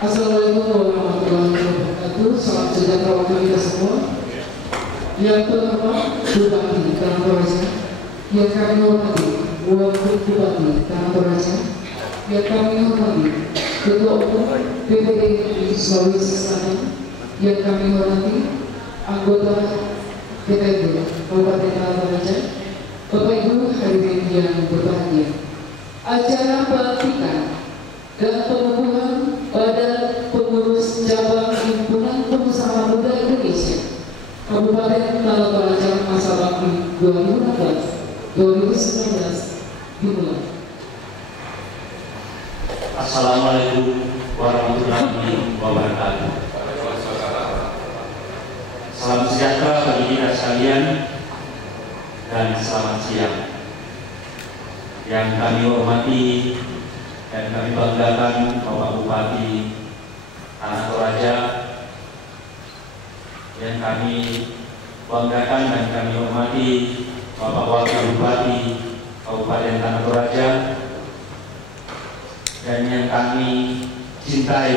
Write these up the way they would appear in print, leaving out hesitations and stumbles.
Assalamualaikum warahmatullahi wabarakatuh. Salam sejahtera untuk kita semua. Yang pertama, Bupati Tanah Toraja. Yang kami hormati, Wakil Bupati Tanah Toraja. Yang kami hormati, Ketua Umum PPD Sulawesi Selatan. Yang kami hormati, anggota DPRD Kabupaten Tanah Toraja. Bapak Ibu hadirin yang berbahagia. Acara pelantikan dan pengukuhan pada pengurus cabang Himpunan Pengusaha Muda Indonesia Kabupaten Tanah Toraja masa bakti 2016-2019 dimulai. Assalamualaikum warahmatullahi wabarakatuh. Salam sejahtera bagi kita sekalian dan selamat siang. Yang kami hormati dan kami banggakan Bapak Bupati Tanah Toraja, yang kami banggakan dan kami hormati Bapak Wakil Bupati Kabupaten Tanah Toraja, dan yang kami cintai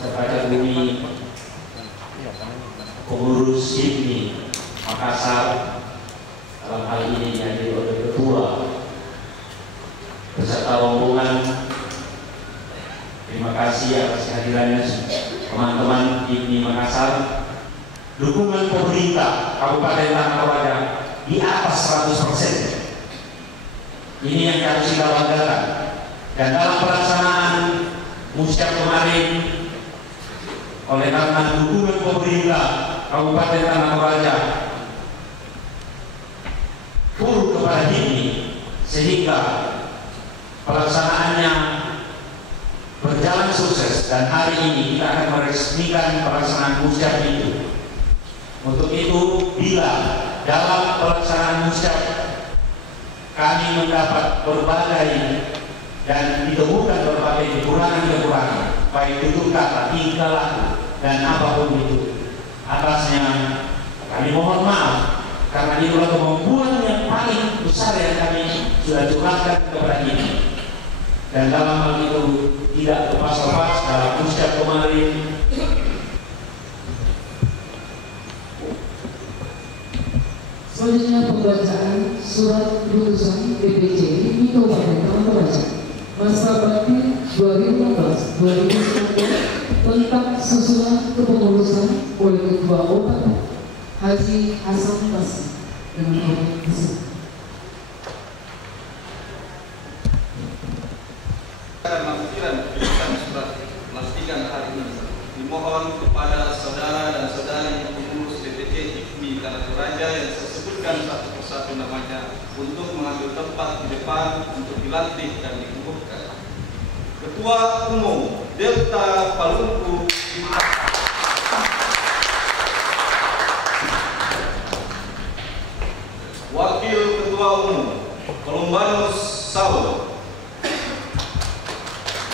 serta bumi pengurus HIPMI Makassar, dalam hal ini dihadiri oleh Ketua beserta rombongan. Terima kasih atas kehadirannya teman-teman HIPMI Makassar. Dukungan pemerintah Kabupaten Tanah Toraja di atas 100%. Ini yang harus kita banggakan. Dan dalam pelaksanaan Musyab kemarin, oleh karena dukungan pemerintah Kabupaten Tanah Toraja turun kepada HIPMI, sehingga pelaksanaannya berjalan sukses, dan hari ini kita akan meresmikan pelaksanaan Musyab itu. Untuk itu, bila dalam pelaksanaan Musyab kami mendapat berbagai dan ditemukan berbagai kekurangan-kekurangan, baik tutur kata, tingkah laku, dan apapun itu, atasnya kami mohon maaf, karena itulah kemampuan yang paling besar yang kami sudah curahkan kepada ini. Dan dalam hal itu tidak lepas-lepas dalam Musyab kemarin selanjutnya pembacaan surat keputusan DPC HIPMI Kabupaten Tanah Toraja masa bakti 2016-2019 tentang susunan kepengurusan oleh Ketua OPAT Haji Hasan Basri dengan hormat tersebut. Mengajukan surat pelantikan hari ini, dimohon kepada saudara dan saudari pengurus DPC HIPMI Tanah Toraja yang saya sebutkan satu persatu namanya untuk mengambil tempat di depan untuk dilantik dan dikukuhkan. Ketua Umum Delta Palungku, Wakil Ketua Umum Kolumbanus Saul,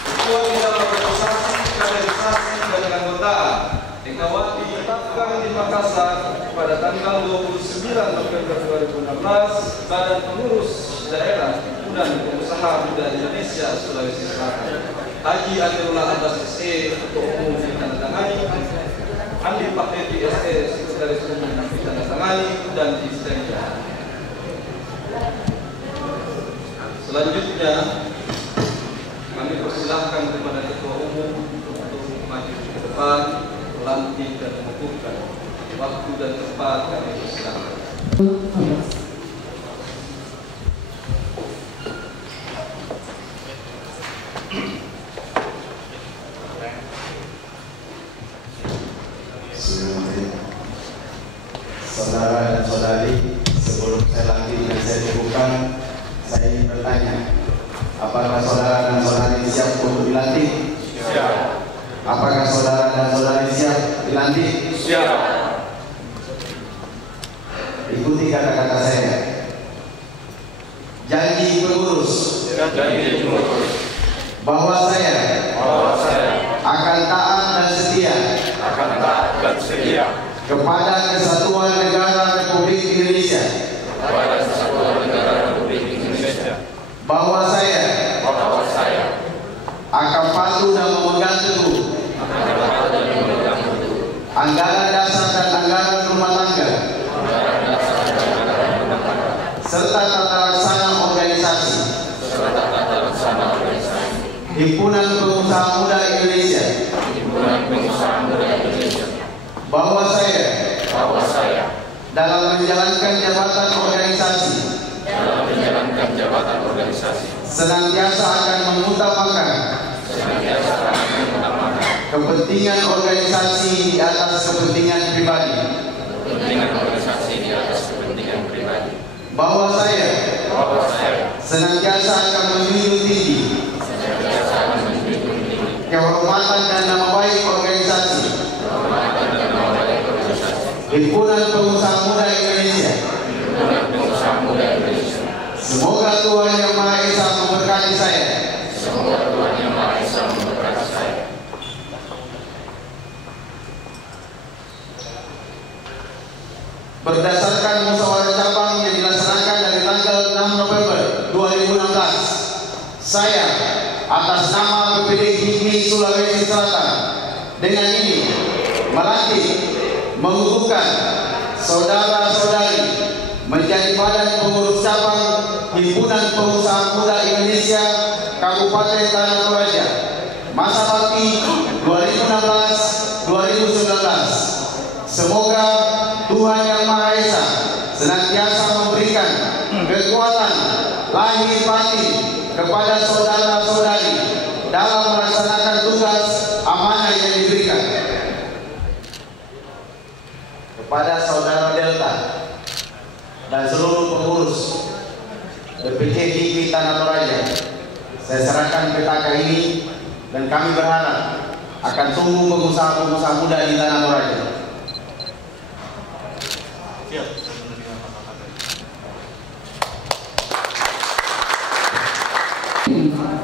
Ketua Bidang Organisasi, Kaderisasi dan Keanggotaan Dekawati ditetapkan di Makassar pada tanggal 29 November 2016, Badan Pengurus Daerah Himpunan Pengusaha Muda Indonesia Sulawesi Selatan, Haji Amirullah Abbas SE Ketua Umum ditandatangani, Andi Pahdeti SE Sekretaris Umum ditandatangani, dan disetujukan. Selanjutnya kami persilahkan kepada Ketua Umum untuk maju ke depan, melantik dan mengukuhkan. Waktu dan tempat kami persilahkan. Saudara dan saudari, sebelum saya lanjut dan saya cukupkan, saya ingin bertanya, apakah saudara dan saudari siap untuk dilantik? Siap. Apakah saudara dan saudari siap dilantik? Siap. Ikuti kata-kata saya. Janji pengurus. Janji pengurus. Bahwa saya akan taat dan setia. Kepada Kesatuan Negara Republik Indonesia. Bahwa saya akan patuh dan memegang teguh anggaran dasar dan anggaran rumah tangga serta tata laksana organisasi Himpunan Pengusaha Muda Indonesia, bahwa saya dalam menjalankan jabatan organisasi senantiasa akan mengutamakan kepentingan organisasi di atas kepentingan pribadi. Bahwa saya senantiasa akan menjunjung tinggi kehormatan dan nama baik organisasi Himpunan Pengusaha Muda Indonesia. Semoga Tuhan Yang Maha Esa memberkati saya. Berdasarkan musyawarah cabang yang dilaksanakan dari tanggal 6 November 2016, saya atas nama BPD HIPMI Sulawesi Selatan dengan ini melantik mengukuhkan saudara-saudari menjadi badan pengurus cabang Himpunan Pengusaha Muda Indonesia Kabupaten Tanah Toraja masa bakti 2016-2019. Semoga Tuhan Yang Maha Esa senantiasa memberikan kekuatan lahir batin kepada saudara-saudari dalam melaksanakan tugas amanah yang diberikan. Kepada saudara Delta dan seluruh pengurus BPD HIPMI Tanah Toraja, saya serahkan petaka ini dan kami berharap akan tumbuh pengusaha-pengusaha muda di Tanah Toraja.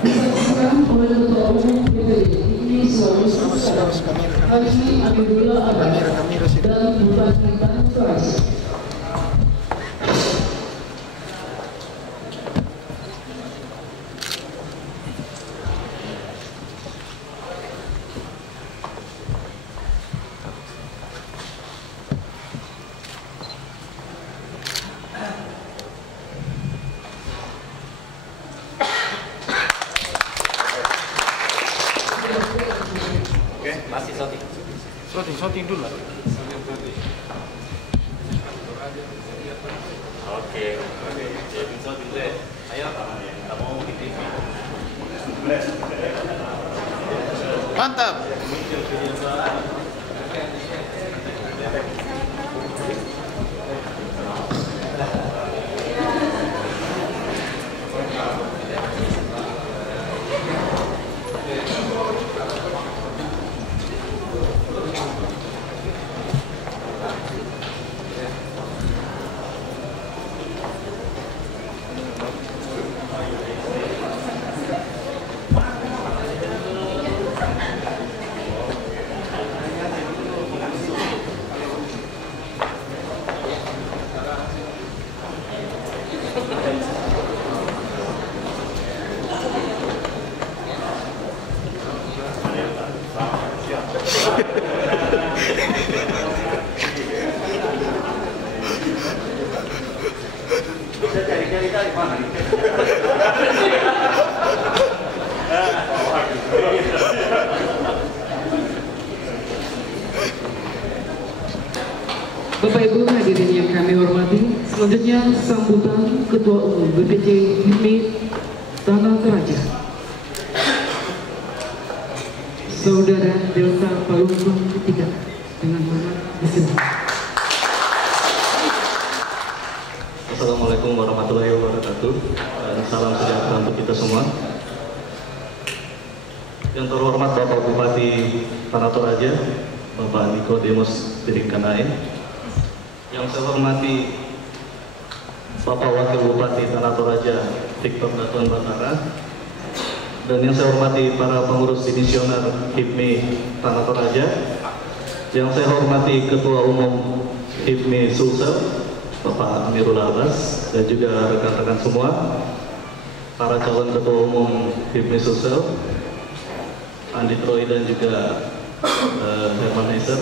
Disaksikan oleh Ketua Umum BPD HIPMI Sulawesi Selatan Haji Abdullah Abad dan Bupati Tanah Toraja. Shooting dulu. Oke. Jadi shooting dulu. Ayo, kita mau ke TV. Mantap. Bapak Ibu hadirin yang kami hormati, selanjutnya sambutan Ketua Umum BPD HIPMI Tanah Toraja, Saudara Delta Palungkong ketiga, dengan hormat disilakan. Assalamualaikum warahmatullahi wabarakatuh, dan salam sejahtera untuk kita semua. Yang terhormat Bapak Bupati Tanah Toraja, Bapak Nikodemus Dirikanae. Yang saya hormati Bapak Wakil Bupati Tanah Toraja Victor Datuan Batara, dan yang saya hormati para pengurus dimisioner HIPMI Tanah Toraja. Yang saya hormati Ketua Umum HIPMI Sulsel Bapak Amirul Abbas, dan juga rekan-rekan semua, para calon Ketua Umum HIPMI Sulsel, Andi Troy dan juga Herman Heiser.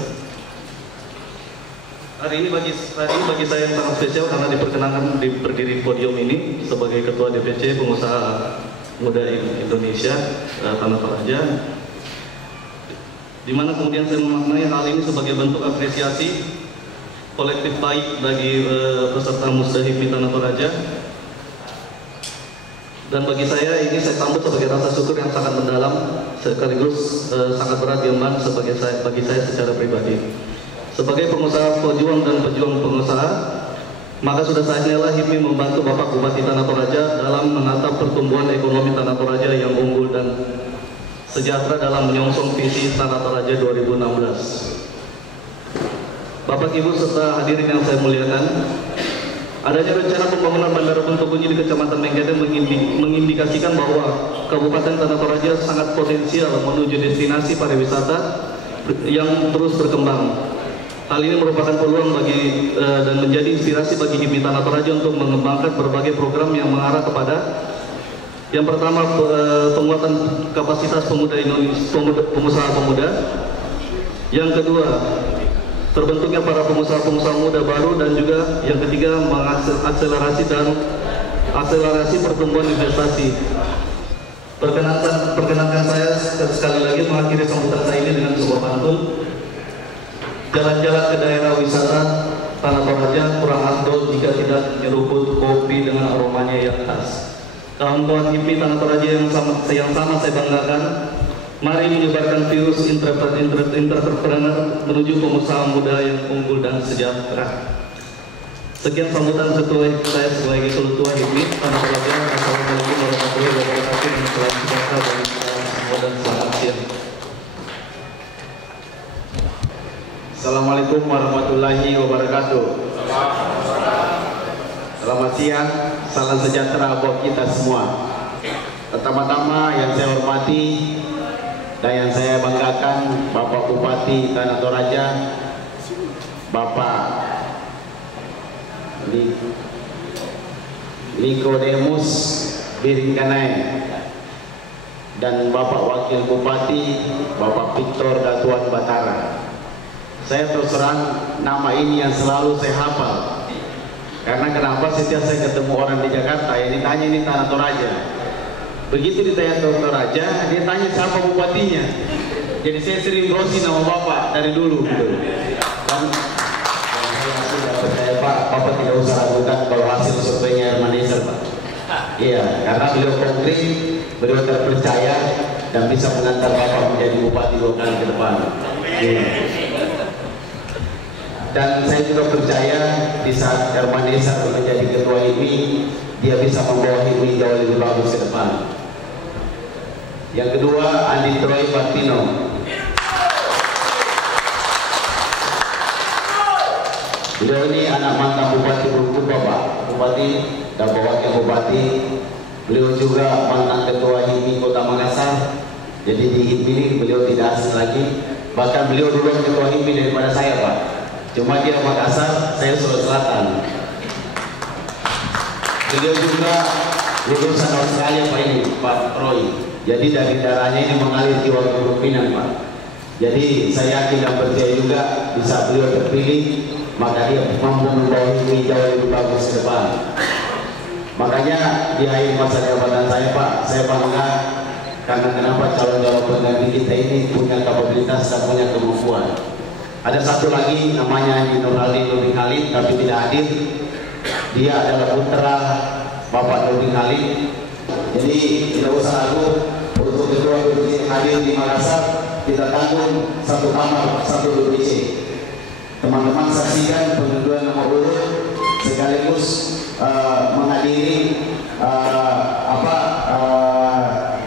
Hari ini bagi saya yang sangat spesial karena diperkenankan berdiri podium ini sebagai Ketua DPC Pengusaha Muda Indonesia Tanah Toraja, di mana kemudian saya memaknai hal ini sebagai bentuk apresiasi kolektif baik bagi peserta Musda HIPMI Tanah Toraja. Dan bagi saya ini saya sambut sebagai rasa syukur yang sangat mendalam sekaligus sangat berat diemban bagi saya secara pribadi. Sebagai pengusaha pejuang dan pejuang pengusaha, maka sudah saatnya lah HIPMI membantu Bapak Bupati Tanah Toraja dalam menatap pertumbuhan ekonomi Tanah Toraja yang unggul dan sejahtera dalam menyongsong visi Tanah Toraja 2016. Bapak Ibu serta hadirin yang saya muliakan, adanya rencana pembangunan Bandara Buntukunyi di Kecamatan Menggede mengindikasikan bahwa Kabupaten Tanah Toraja sangat potensial menuju destinasi pariwisata yang terus berkembang. Hal ini merupakan peluang bagi dan menjadi inspirasi bagi HIPMI Tanah Toraja untuk mengembangkan berbagai program yang mengarah kepada yang pertama penguatan kapasitas pemuda Indonesia, pengusaha pemuda. Yang kedua, terbentuknya para pengusaha-pengusaha muda baru, dan juga yang ketiga akselerasi pertumbuhan investasi. Perkenankan saya sekali lagi mengakhiri sambutan saya ini dengan sebuah pantun. Jalan-jalan ke daerah wisata Tanah Toraja kurang afdol jika tidak menyeruput kopi dengan aromanya yang khas. Kawan-kawan HIPMI Tanah Toraja yang sama saya banggakan, mari menyebarkan virus entrepreneur menuju pengusaha muda yang unggul dan sejahtera. Sekian sambutan ketua saya sebagai ketua HIPMI Tanah Toraja. Assalamualaikum warahmatullahi wabarakatuh. Dan salam sejahtera bagi kita semua dan selamat siang. Assalamualaikum warahmatullahi wabarakatuh. Selamat siang, salam sejahtera buat kita semua. Pertama-tama yang saya hormati dan yang saya banggakan, Bapak Bupati Tanah Toraja, Bapak Nikodemus Biringkanai, dan Bapak Wakil Bupati, Bapak Victor Datuan Batara. Saya terus terang nama ini yang selalu saya hafal. Karena kenapa setiap saya ketemu orang di Jakarta yang ditanya ini Tanah Toraja. Begitu ditanya Tanah Toraja, dia tanya siapa bupatinya. Jadi saya sering browsing nama Bapak dari dulu gitu. Dan saya sudah percaya Pak, Bapak tidak usah ragukan kalau hasil surveinya Herman Heiser Pak. Iya, karena beliau konkret, beliau terpercaya dan bisa mengantar Bapak menjadi bupati 2 kali ke depan. Iya. Dan saya juga percaya di saat Herman Heiser menjadi ketua HIPMI, dia bisa membawa HIPMI jauh lebih bagus ke depan. Yang kedua, Andi Troy Partino. Beliau ini anak mantan Bupati Bulukumba Pak, Bupati dan Wakil Bupati. Beliau juga mantan ketua HIPMI Kota Makassar. Jadi di HIPMI beliau tidak asing lagi. Bahkan beliau dulu ketua HIPMI daripada saya Pak. Cuma dia Makassar, saya Sulawesi Selatan. Beliau juga lulusan Australia Pak ini, Pak Roy. Jadi dari darahnya ini mengalir jiwa kepemimpinan Pak. Jadi saya yakin dan percaya juga bisa beliau terpilih, maka dia mampu membawa HIPMI jauh lebih bagus ke depan. Makanya di akhir masa jabatan saya Pak, saya bangga karena kenapa calon-calon pengganti kita ini punya kapabilitas dan punya kemampuan. Ada satu lagi namanya Haji Nurhaldin Nurdin Halid tapi tidak hadir. Dia adalah putra Bapak Nurdin Halid. Jadi tidak usah ragu untuk ketua DPC hadir di Makassar, kita tanggung satu kamar, satu DPC. Teman-teman saksikan pengundian nomor urut sekaligus menghadiri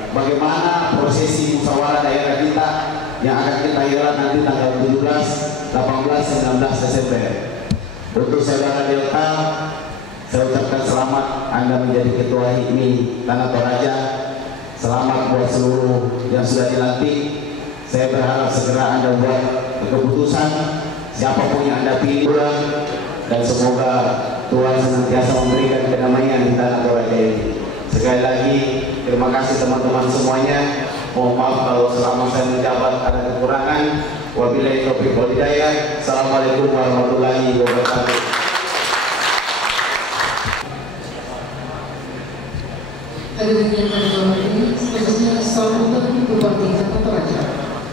bagaimana prosesi musyawarah daerah kita yang akan kita helat nanti tanggal 17, 18, 19 Desember. Untuk saudara Delta, saya ucapkan selamat Anda menjadi ketua HIPMI Tanah Toraja. Selamat buat seluruh yang sudah dilantik. Saya berharap segera Anda buat keputusan siapapun yang Anda pilih, dan semoga Tuhan senantiasa memberikan kedamaian di Tanah Toraja ini. Sekali lagi terima kasih teman-teman semuanya. Mohon maaf kalau selama saya menjabat ada kekurangan. Wabillahi taufiq wal hidayah. Assalamualaikum warahmatullahi wabarakatuh. Hadirin yang kami hormati, selanjutnya sambutan Bupati Tanah Toraja,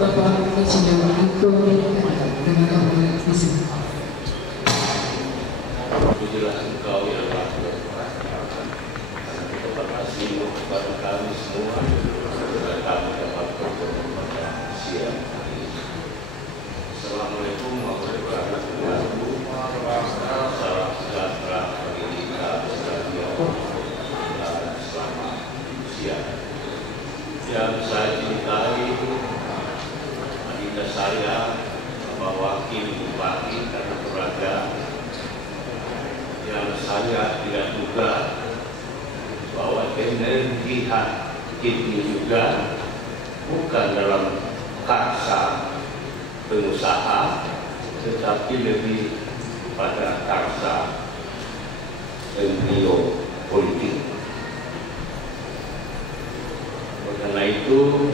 Bapak Insinyur Niko dengan kami di sini. Menjelaskan kau yang terima kasih kepada kami semua dan kami dapat bertemu pada siang hari ini. Assalamualaikum warahmatullahi wabarakatuh. Salam sejahtera bagi kita sekalian dan selamat siang. Yang saya cintai adinda saya, Bapak Wakil Bupati Tanah Toraja, yang saya tidak duga bahwa energi ini juga bukan dalam karsa pengusaha, tetapi lebih pada karsa embrio politik. Karena itu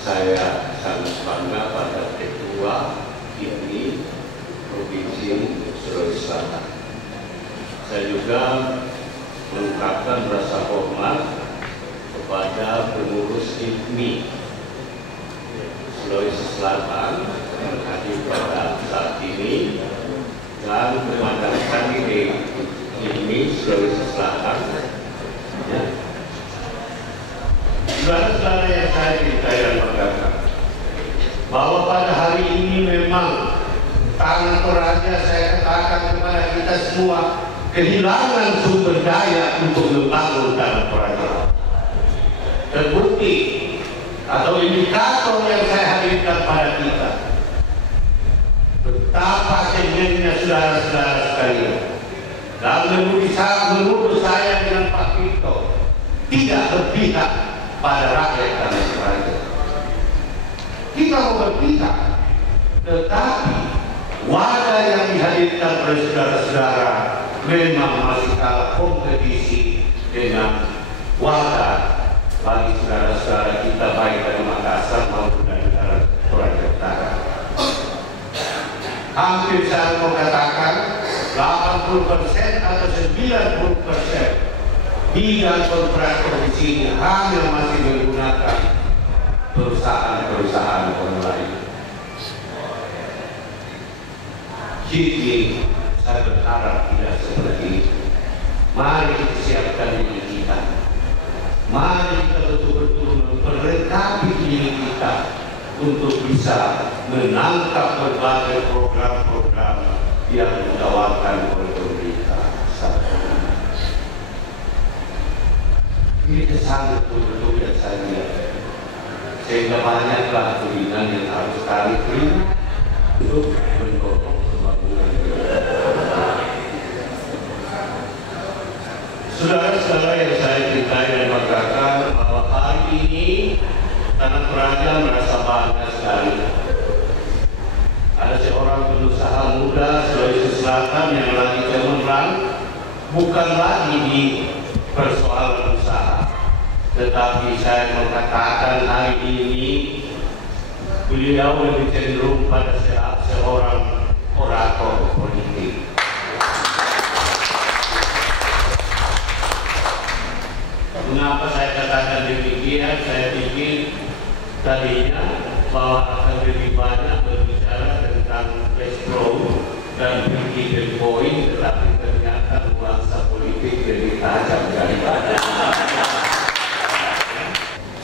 saya sangat bangga pada ketua ini Provinsi Sulawesi Selatan. Saya juga mengungkapkan rasa hormat kepada pengurus IPMI Sulawesi Selatan yang hadir pada saat ini dan kepada kandidat IPMI Sulawesi Selatan. Ya. Saudara-saudara yang saya cintai dan banggakan, bahwa pada hari ini memang Tanah Toraja, saya katakan kepada kita semua, kehilangan sumber daya untuk membangun Tanah Toraja. Terbukti atau indikator yang saya hadirkan pada kita, betapa cenderungnya saudara-saudara sekalian, dan menurut saya dengan Pak Vito tidak berpihak pada rakyat Tanah Toraja. Kita mau berpihak, tetapi wadah yang dihadirkan oleh saudara-saudara memang masih kalah kompetisi dengan wadah bagi saudara-saudara kita baik dari Makassar maupun dari Toraja Utara. Hampir saya mau katakan 80% atau 90% bidang kontrak produksi ini hanya masih menggunakan perusahaan-perusahaan online. Jadi saya berharap tidak seperti itu. Mari kita siapkan diri kita. Mari kita betul-betul memperlengkapi diri kita untuk bisa menangkap berbagai program-program yang ditawarkan oleh pemerintah. Ini kesan betul-betul yang saya lihat. Sehingga banyaklah tudingan yang harus tarik untuk mendorong pembangunan. Saudara-saudara yang saya cintai dan banggakan, bahwa hari ini Tanah Toraja merasa bangga sekali. Ada seorang pengusaha muda Sulawesi Selatan yang lagi cemerlang, bukan lagi di persoalan usaha, tetapi saya mengatakan hari ini beliau lebih cenderung pada seorang orator politik. Mengapa saya katakan demikian? Saya pikir tadinya bahwa akan lebih banyak berbicara tentang cash flow dan break-even point, tetapi ternyata nuansa politik lebih tajam daripada.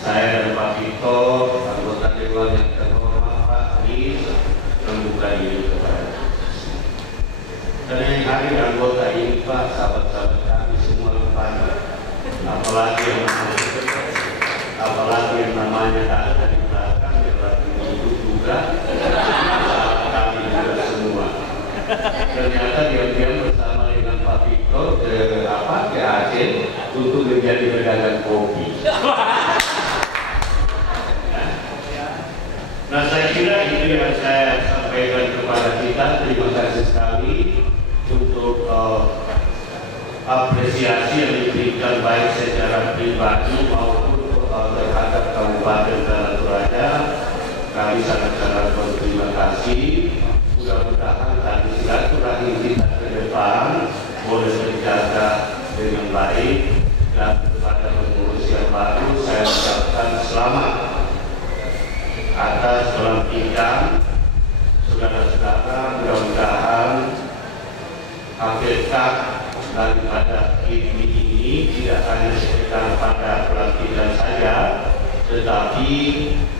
Saya dan Pak Vito, anggota Dewan yang terhormat Pak Riz, membuka diri kepada dan yang hari anggota ini Pak, sahabat-sahabat kami semua lupa. Apalagi yang namanya tak ada di belakang, yang lagi hidup juga kami juga semua. Ternyata diam-diam bersama dengan Pak Victor ke Aceh untuk menjadi pedagang kopi. Nah, saya kira itu yang saya sampaikan kepada kita. Terima kasih sekali untuk apresiasi yang diberikan baik secara pribadi selamat atas pelantikan saudara-saudara. Mudah-mudahan hakikat daripada KIPMI ini tidak hanya sekedar pada pelantikan saja, tetapi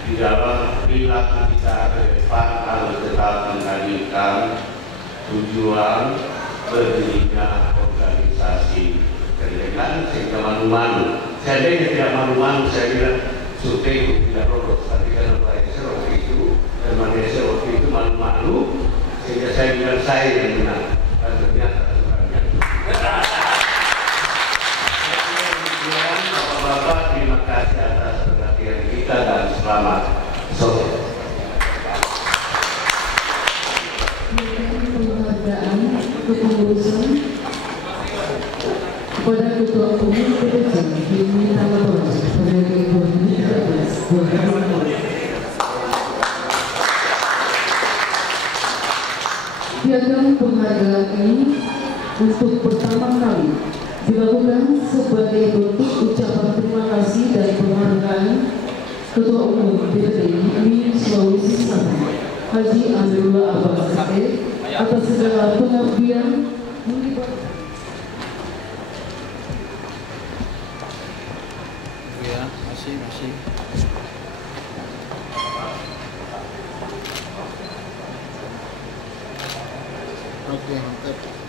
di dalam perilaku kita ke depan harus tetap menghadirkan tujuan berdirinya organisasi dengan sehingga malu-malu. Saya tidak malu-malu, saya bilang survei tidak lolos, tapi karena Malaysia waktu itu dan Malaysia waktu itu malu-malu, sehingga saya bilang saya yang menang. Dan ternyata bukannya. Bapak-bapak, terima kasih atas perhatian kita dan selamat sore. Penghargaan kepengurusan kepada Ketua Umum PDC Himni Tanatora periode 2013-2014. Piagam penghargaan ini untuk pertama kali dilakukan sebagai bentuk ucapan terima kasih dan penghargaan Ketua Umum PDC Himni Sulawesi Selatan Haji Amirullah Abbas atas segala pengabdian masih. Oke, mantap.